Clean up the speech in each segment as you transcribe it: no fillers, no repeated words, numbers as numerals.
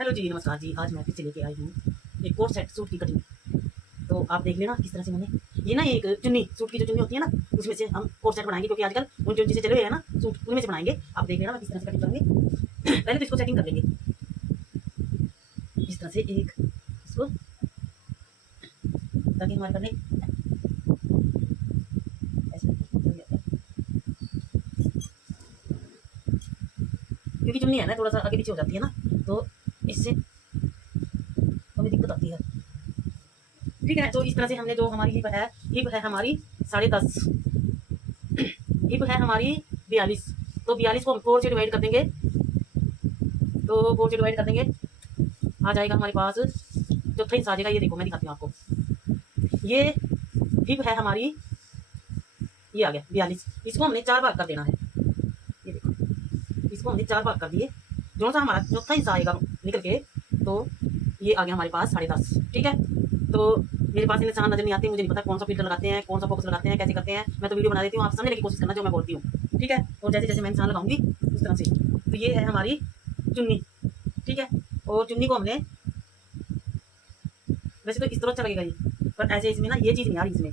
Hello जी, नमस्कार जी। आज मैं फिर से लेके आई हूँ एक कोट सेट सूट की कटिंग। तो आप देख लेना किस तरह से मैंने ये ना एक चुन्नी, सूट की जो चुन्नी होती है ना, उसमें से हम कोट सेट बनाएंगे, क्योंकि आजकल उन चुन्नी से चले हुए हैं ना सूट, उनमें से बनाएंगे। आप देख लेना मैं किस तरह से कटिंग करूँगी। पहले तो इसको सेटिंग कर लेंगे इस तरह से, एक इसको, ताकि हमारे करने ऐसे, क्योंकि चुन्नी है ना थोड़ा सा आगे पीछे हो जाती है ना, तो इससे हमें दिक्कत आती है। ठीक है, तो इस तरह से हमने जो हमारी हिप है हमारी 10.5, हिप है हमारी 42, तो 42 को हम 4 से डिवाइड कर देंगे, तो 4 से डिवाइड कर देंगे, आ जाएगा हमारे पास चौथा इंच आ जाएगा। ये देखो मैं दिखाती हूँ आपको, ये हिप है हमारी, ये आ गया 42, इसको हमने 4 भाग कर देना है। ये देखो, इसको हमने 4 भाग कर दिए, जो सा हमारा चौथा इंच आएगा निकल के, तो ये आ गया हमारे पास 10.5। ठीक है, तो मेरे पास निशान नजर नहीं आते, मुझे नहीं पता कौन सा फिल्टर लगाते हैं, कौन सा फोकस लगाते हैं, कैसे करते हैं। मैं तो वीडियो बना देती हूँ, आप समझने की कोशिश करना जो मैं बोलती हूँ। ठीक है, और जैसे जैसे मैं निशान लगाऊंगी उस तरह से। तो ये है हमारी चुन्नी। ठीक है, और चुन्नी को हमने, वैसे तो इस तरह अच्छा लगेगा ये, पर ऐसे इसमें ना ये चीज़ नहीं आ रही इसमें।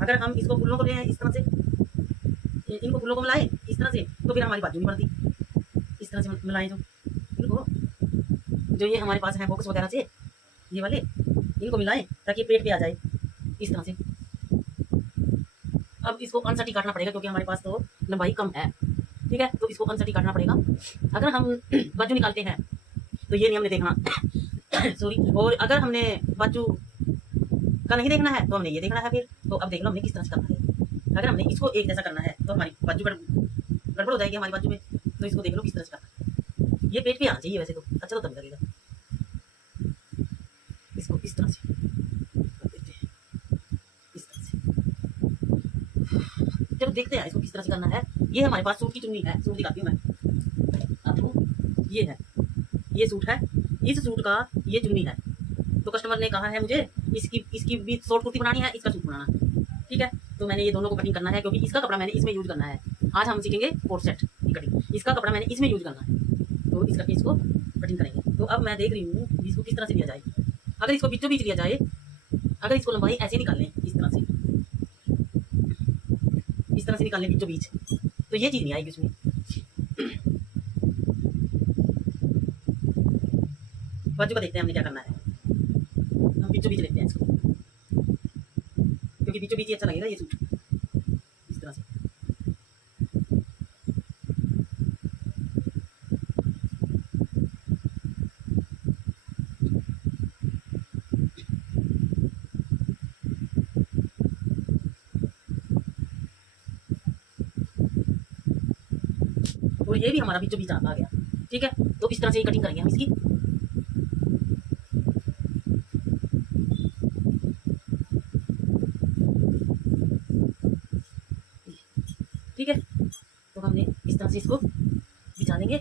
अगर हम इसको फूलों को ले इस तरह से, इनको फूलों को मिलाएं इस तरह से, तो फिर हमारी बाजू नहीं बढ़ती। इस तरह से मिलाएं जो इनको, जो ये हमारे पास है फोकस वगैरह से, ये वाले, इनको मिलाएं ताकि पेट पे आ जाए इस तरह से। अब इसको अनसटी काटना पड़ेगा, क्योंकि हमारे पास तो लंबाई कम है। ठीक है, तो इसको अनसटी काटना पड़ेगा। अगर हम बाजू निकालते हैं तो ये नहीं हमने देखना सॉरी, और अगर हमने बाजू का नहीं देखना है तो हमने ये देखना है फिर। तो अब देख लो हमने किस तरह से करना है। अगर हमने इसको एक जैसा करना है तो हमारी बाजू गड़बड़ हो जाएगी हमारी बाजू में, तो इसको देख लो किस तरह से करना है। ये पेट पे आना चाहिए, वैसे तो अच्छा तो तब लगेगा। इसको इस तरह से कर देते हैं, इस तरह से। चलो देखते हैं इसको किस तरह से करना है। ये हमारे पास सूट की चुन्नी है, सूट दिखाती हूँ मैं आपको। ये है, ये सूट है, इस सूट का ये चुन्नी है। तो कस्टमर ने कहा है मुझे इसकी भी शॉर्ट कुर्ती बनानी है, इसका सूट बनाना है। ठीक है, तो मैंने ये दोनों को कटिंग करना है, क्योंकि इसका कपड़ा मैंने इसमें यूज करना है। आज हम सीखेंगे कोट सेट की कटिंग, इसका कपड़ा मैंने इसमें यूज करना है, तो इसको कटिंग करेंगे। तो अब मैं देख रही हूँ इसको किस तरह से लिया जाए। अगर इसको बीचों बीच लिया जाए, अगर इसको लंबाई ऐसे निकाल लें इस तरह से, इस तरह से निकाल लें बीचों बीच, तो ये चीज़ नहीं आएगी उसमें। बाजू का देखते हैं हमने क्या करना है। हम बीचों बीच लेते हैं इसको, क्योंकि बीचों बीच ही अच्छा लगेगा ये सूट इस तरह से। और ये भी हमारा बीचों बीच आ गया। ठीक है, तो इस तरह से ही कटिंग करेंगे हम इसकी। ठीक है, तो हमने इस तरह से इसको बिछा देंगे।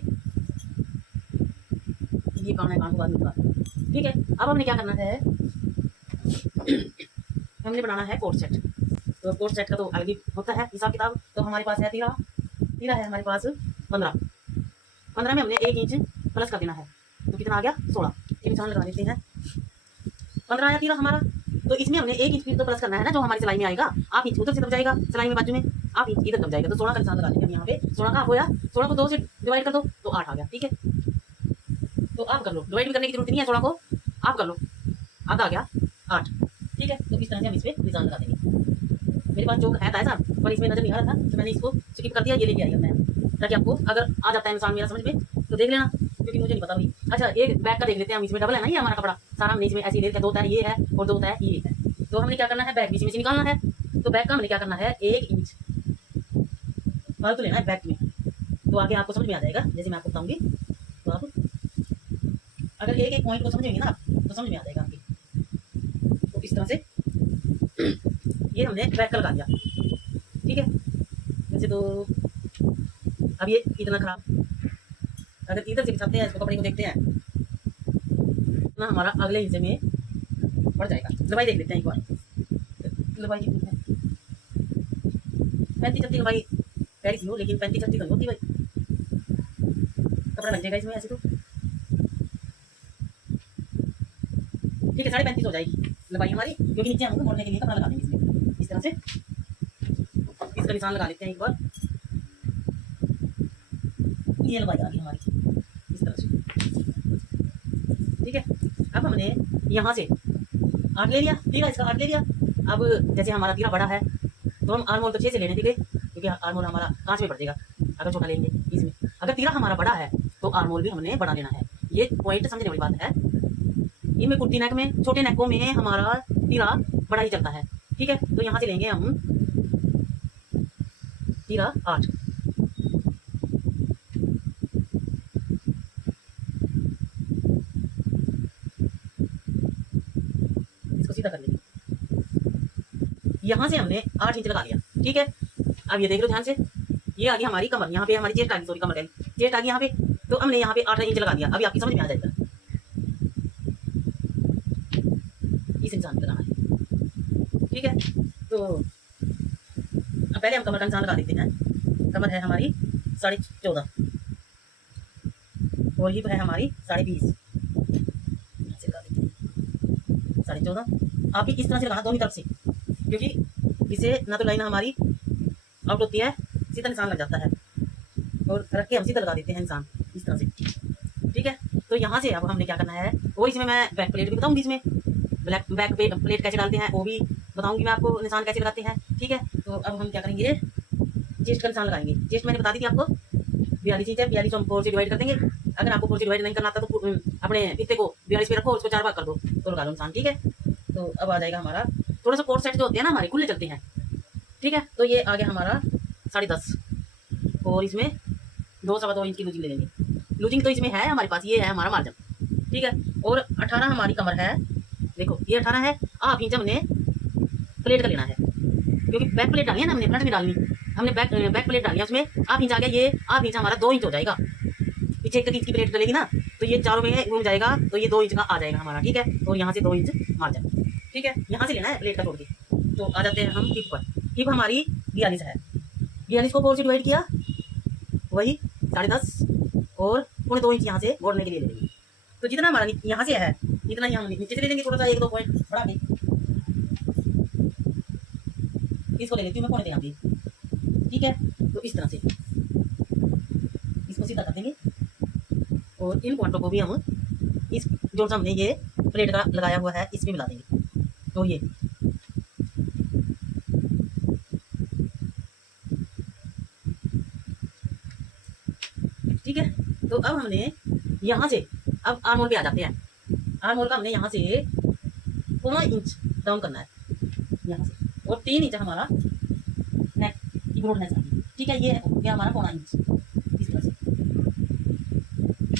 ये काम है, काम को बाद में होगा। ठीक है, अब हमने क्या करना है, हमने बनाना है कोट सेट। तो कोट सेट का तो अलग ही होता है हिसाब किताब। तो हमारे पास है 13 है हमारे पास 15 में हमने 1 इंच प्लस कर देना है, तो कितना आ गया 16। ये निशान लगा देते हैं, 15 आया 13 हमारा। तो इसमें हमने 1 इंच फिर तो प्लस करना है ना, जो हमारी सिलाई में आएगा। आप इंच उधर से दब जाएगा सिलाई में बाजू में, आप इंच इधर दब जाएगा, तो 16 का निशान लगा देंगे हम यहाँ पे। 16 का होया, 16 को 2 से डिवाइड कर दो तो 8 आ गया। ठीक है, तो आप कर लो, डिवाइड भी करने की जरूरत नहीं है, 16 को आप कर लो, आधा आ गया 8। ठीक है, तो इस तरह से हम इस पर निशान लगा देंगे। मेरे पास चौक है साहब, पर इसमें नजर नहीं आ रहा था, तो मैंने इसको स्किप कर दिया। ये लेके आई मैं, ताकि आपको अगर आ जाता है निशान मेरा समझ में तो देख लेना, क्योंकि मुझे नहीं पता भाई। अच्छा, एक बैक का देख लेते हैं हम, इसमें डबल है ना ये हमारा कपड़ा सारा, हमने इसमें ऐसे ही देख, 2 है ये है और 2 है ये है। तो हमने क्या करना है, बैक बीच में से निकालना है। तो बैक का हमने क्या करना है, 1 इंच फालतू लेना है बैक में, तो आगे आपको समझ में आ जाएगा जैसे मैं आपको बताऊंगी। तो आप अगर एक पॉइंट को समझेंगे ना तो समझ में आ जाएगा आपके। तो इस तरह से ये हमने बैक का लगा दिया। ठीक है, वैसे तो अब ये इतना खराब, अगर इधर से बिछाते हैं इसको, कपड़े को देखते हैं ना, हमारा अगले हिस्से में बढ़ जाएगा। लंबाई देख लेते हैं एक बार, लंबाई कितनी है, 35-36 लंबाई कह रही थी, लेकिन 35-36 तो होती भाई, कपड़ा लग जाएगा इसमें ऐसे तो। ठीक है, 35.5 हो जाएगी लंबाई हमारी, क्योंकि नीचे हम मोड़ने के लिए कपड़ा लगा देंगे इसमें। इस तरह से इसका निशान लगा लेते हैं एक बार। ये लंबाई आ गई हमारी इस तरह से। ठीक है, अब हमने यहाँ से 8 ले लिया, तीरा इसका 8 ले लिया। अब जैसे हमारा तीरा बड़ा है तो हम आर्म होल तो 6 से लेने देंगे, क्योंकि आर्म होल हमारा कांच में पड़ जाएगा अगर छोटा लेंगे इसमें। अगर तीरा हमारा बड़ा है तो आर्म होल भी हमने बड़ा लेना है। ये पॉइंट समझने वाली बात है। इनमें कुर्ती नेक में, छोटे नेकों में हमारा तीरा बड़ा ही चलता है। ठीक है, तो यहाँ से लेंगे हम तीरा 8। इसको सीधा कर लेंगे। यहाँ से हमने 8 इंच लगा लिया। ठीक है, अब ये देख लो ध्यान से, ये आ गई हमारी कमर, यहाँ पे हमारी चेस्ट आ गई, सॉरी कमर चेस्ट आ गई यहाँ पे। तो हमने यहाँ पे 8 इंच लगा दिया। अभी आपकी समझ में आ जाएगा, इस इंसान पे लगाना है। ठीक है, तो अब पहले हम कमर का निशान लगा देते हैं। कमर है हमारी 14.5 और हिप है हमारी 20.5। ऐसे लगा देते हैं 14.5। आप भी इस तरह से लगाना दोनों तरफ से, क्योंकि इसे ना तो लाइन हमारी आउट होती है, सीधा निशान लग जाता है। और रख के हम सीधा लगा देते हैं निशान इस तरह से। ठीक है, तो यहाँ से अब हमने क्या करना है, और इसमें मैं बैक प्लेट भी बताऊंगी, इसमें बैक पे प्लेट कैसे डालते हैं वो भी बताऊंगी मैं आपको, निशान कैसे लगाते हैं। ठीक है, तो अब हम क्या करेंगे, चेस्ट का निशान लगाएंगे। चेस्ट मैंने बता दी थी आपको 42 इंच है, 42 हम 4 से डिवाइड कर देंगे। अगर आपको 4 से डिवाइड नहीं करना आता तो अपने फित्ते को 42 पे रखो, उसको 4 भाग कर दो तो लगा लो निशान। ठीक है, तो अब आ जाएगा हमारा थोड़ा सा कोट सेट जो होते हैं ना हमारे खुले चलते हैं। ठीक है, तो ये आ गया हमारा 10.5 और इसमें 2-2.25 इंच की लूजिंग ले लेंगे। लूजिंग तो इसमें है हमारे पास, ये है हमारा मार्जिन। ठीक है, और 18 हमारी कमर है, देखो ये 18 है। हाफ इंच हमने प्लेट का लेना है, क्योंकि बैक प्लेट डाली है ना हमने, फ्रंट में डालनी, हमने बैक प्लेट डाली है, उसमें हाफ इंच आ गया। ये हाफ इंच हमारा 2 इंच हो जाएगा। पीछे 1 इंच की प्लेट डलेगी ना तो ये चारों में घूम जाएगा, तो ये 2 इंच का आ जाएगा हमारा। ठीक है, और यहाँ से 2 इंच मार्जिन। ठीक है, यहाँ से लेना है प्लेट का तोड़ के। तो आ जाते हैं हम हिप पर। हिप हमारी 42 है, 42 को 4 से डिवाइड किया, वही 10.5 और 2.25 इंच यहाँ से मोड़ने के लिए ले लेंगे। तो जितना हमारा यहाँ से है इतना ही हम नीचे से ले लेंगे, थोड़ा सा 1-2 पॉइंट बढ़ा के इसको ले लेती हूँ मैं 2.5 यहाँ पे। ठीक है, तो इस तरह से इसको सीधा कर देंगे और इन पॉइंटों को भी हम इस जो हमने ये प्लेट का लगाया हुआ है इसमें मिला देंगे। तो ये ठीक है, तो अब हमने यहाँ से अब आर्म होल पे आ जाते हैं। आर्म होल का हमने यहाँ से 1.5 इंच डाउन करना है यहाँ से, और 3 इंच हमारा नेक की ग्रोथ है। ठीक है, ये हो गया हमारा 1.5 इंच। इस तरह से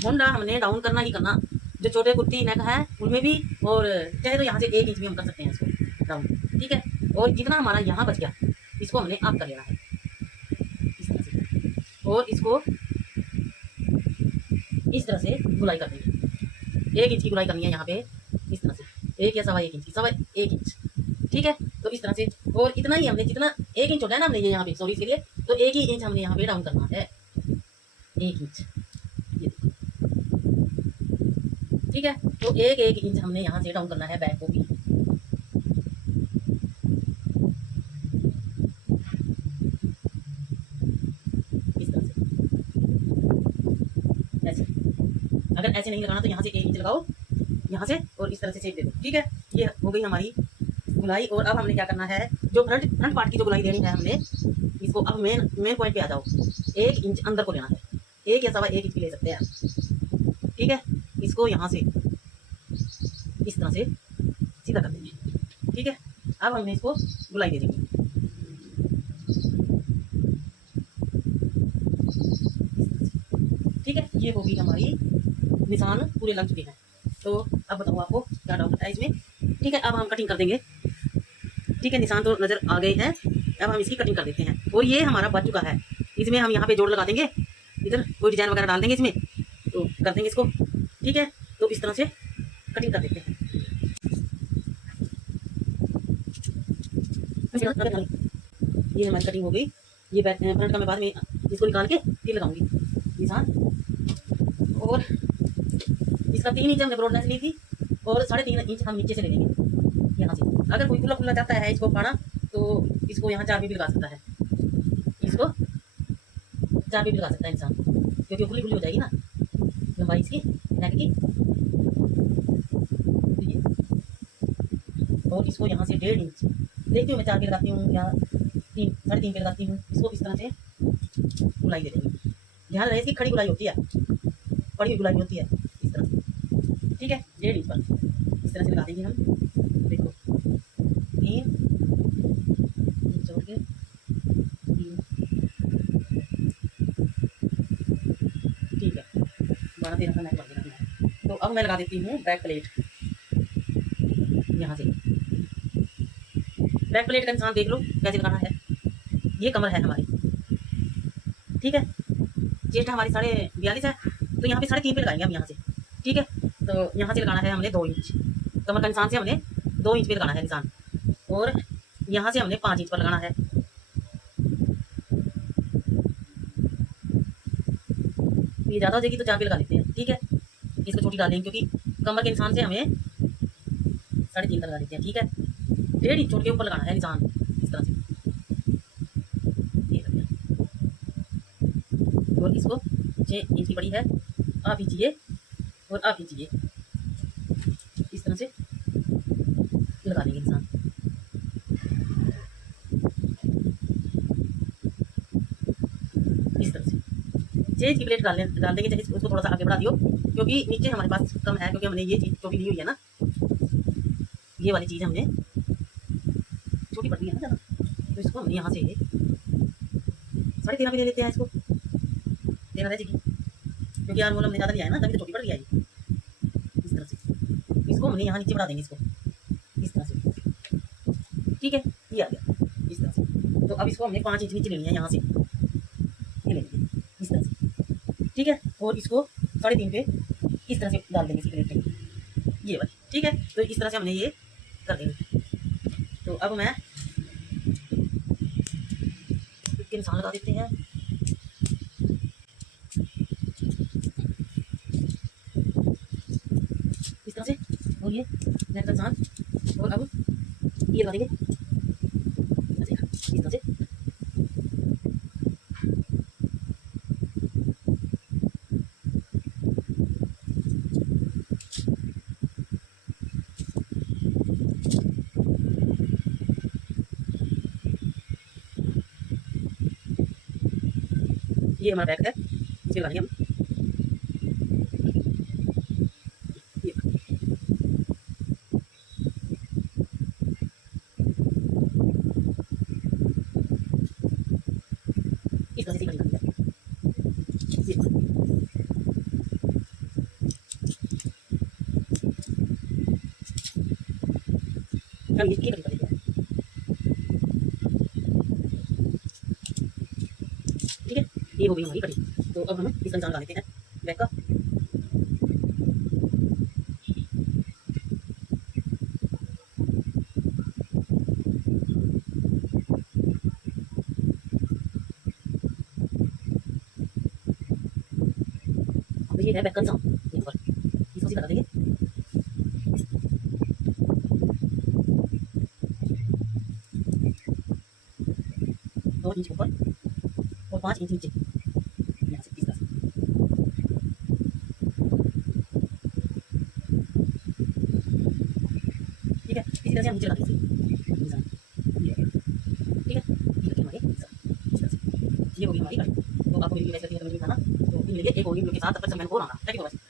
मुंडा हमने डाउन करना ही करना, जो छोटे कुर्ती नेक है उनमें भी, और चाहे तो यहाँ से 1 इंच भी हम कर सकते हैं इसको डाउन। ठीक है, और जितना हमारा यहाँ बच गया इसको हमने अप कर लेना है इस तरह से, और इसको इस तरह से गुलाई कर देंगे। 1 इंच की गुलाई करनी है यहाँ पे इस तरह से, 1 या 1.25 इंच की, 1.25 इंच। ठीक है, तो इस तरह से, और इतना ही हमने जितना 1 इंच होता है ना हमने ये यहाँ पे, सॉरी इसके लिए, तो 1 ही इंच हमने यहाँ पे डाउन करना है, 1 इंच। ठीक है, तो 1 इंच हमने यहाँ से डाउन करना है बैक को भी। इस तरह से ऐसे, अगर ऐसे नहीं लगाना तो यहाँ से 1 इंच लगाओ यहाँ से, और इस तरह से शेप दे दो। ठीक है, ये हो गई हमारी गुलाई। और अब हमने क्या करना है, जो फ्रंट पार्ट की जो गुलाई देनी है हमने, इसको अब मेन पॉइंट पे आ जाओ। 1 इंच अंदर को लेना है, 1 या 1.25 इंच की ले सकते हैं। ठीक है, इसको यहाँ से इस तरह से सीधा कर देंगे। ठीक है, अब हमने इसको गुलाई दे देंगे। ठीक है, ये होगी हमारी निशान पूरे लग चुके हैं। तो अब बताओ आपको क्या डाउट है इसमें। ठीक है, अब हम कटिंग कर देंगे। ठीक है, निशान तो नज़र आ गए हैं, अब हम इसकी कटिंग कर देते हैं। और ये हमारा बच चुका है, इसमें हम यहाँ पे जोड़ लगा देंगे, इधर कोई डिजाइन वगैरह डाल देंगे इसमें, तो कर देंगे इसको। ठीक है, तो इस तरह से कटिंग कर देते हैं। ये हमारी कटिंग हो गई। ये बैक फ्रंट का मैं बाद में इसको निकाल के फिर लगाऊंगी निशान। और इसका 3 इंच हमने ब्रॉडनेस ली थी, और 3.5 इंच हम नीचे से ले लेंगे यहाँ से। अगर कोई खुला खुला चाहता है इसको पाना तो इसको यहाँ 4 भी लगा सकता है, इसको 4 भी लगा सकता है इंसान, क्योंकि खुली खुली हो जाएगी ना लंबाई इसकी नेक की। और इसको यहाँ से 1.5 इंच देखती हूँ मैं 4 पे लगाती हूँ या 3.5 पे लगाती हूँ। इसको इस तरह से गुलाई दे देंगे। ध्यान रहे इसकी खड़ी गुलाई होती है, बड़ी हुई गुलाई होती है इस तरह से, ठीक है। 1.5 इंच पर इस तरह से लगा देंगे हम। देखो 3 जोड़ के 3, ठीक है। 12-13 का मैच बन देना। तो अब मैं लगा देती हूँ बैक प्लेट यहाँ से। बैक प्लेट का निशान देख लो कैसे लगाना है। ये कमर है हमारी, ठीक है। चेस्ट हमारी 42.5 है, तो यहाँ पे 3.5 पे लगाएंगे हम यहाँ से, ठीक है। तो यहाँ से लगाना है हमने 2 इंच, कमर का निशान से हमने 2 इंच पे लगाना है निशान, और यहाँ से हमने 5 इंच पर लगाना है। ये ज़्यादा हो जाएगी तो 4 पे लगा लेते हैं, ठीक है। इसको छोटी डाल देंगे क्योंकि कमर के निशान से हमें 3.5 का लगा देते हैं, ठीक है। 1.5 इंच छोड़ के ऊपर लगाना है निशान इस तरह से, ये कर दिया। और इसको 6 इंच की बड़ी है, आप खींचिए और आप खींचिए, इस तरह से लगा देंगे निशान। इस तरह से 6 इंच की प्लेट डाल देंगे। चाहे उसको थोड़ा सा आगे बढ़ा दियो क्योंकि नीचे हमारे पास कम है, क्योंकि हमने ये चीज़ छोटी ली हुई है ना, ये वाली चीज़ हमने छोटी पड़ रही है ना ज़्यादा, तो इसको हमने यहाँ से 13.5 भी ले लेते हैं। इसको 13 रह जाएगी क्योंकि यार मोल हमने ज़्यादा लिया है ना, तभी तो छोटी पड़ रही है ये। इस तरह से इसको हमने यहाँ नीचे बढ़ा देंगे इसको इस तरह से, ठीक है। ये आ गया इस तरह से। तो अब इसको हमने 5 इंच नीचे लेनी है यहाँ से, ये ले लेंगे इस तरह से, ठीक है। और इसको 3.5 पे इस तरह से डाल देंगे इसी प्लेट में, ये वाली, ठीक है। तो इस तरह से हमने ये कर देंगे। तो अब मैं इसके निशान लगा देते हैं। इस तरह से, और ये नेक का निशान, और अब ये लगा देंगे इस तरह से। ये हमारा बैक है, इसे लगा देंगे हम। इस तरह से कटिंग करनी है। हम ये कटिंग करेंगे, ठीक है। ये हो गई हमारी कटिंग। तो अब हम इसका निशान लगा लेते हैं बैक का। अब ये है बैक का निशान, इसको सीधा कर देंगे। दो इंच ऊपर और 5 इंच नीचे, यहाँ से इस तरह से, ठीक है। इसी तरह से हम नीचे लगा देंगे निशान, ठीक है। ये देखिए हमारे इस तरह से, ये होगी हमारी कटिंग। तो आपको मेरी वीडियो कैसी लगी तो मुझे बताना। तो मिलेंगे एक और वीडियो के साथ, तब तक मैं को रहा। Thank you so much.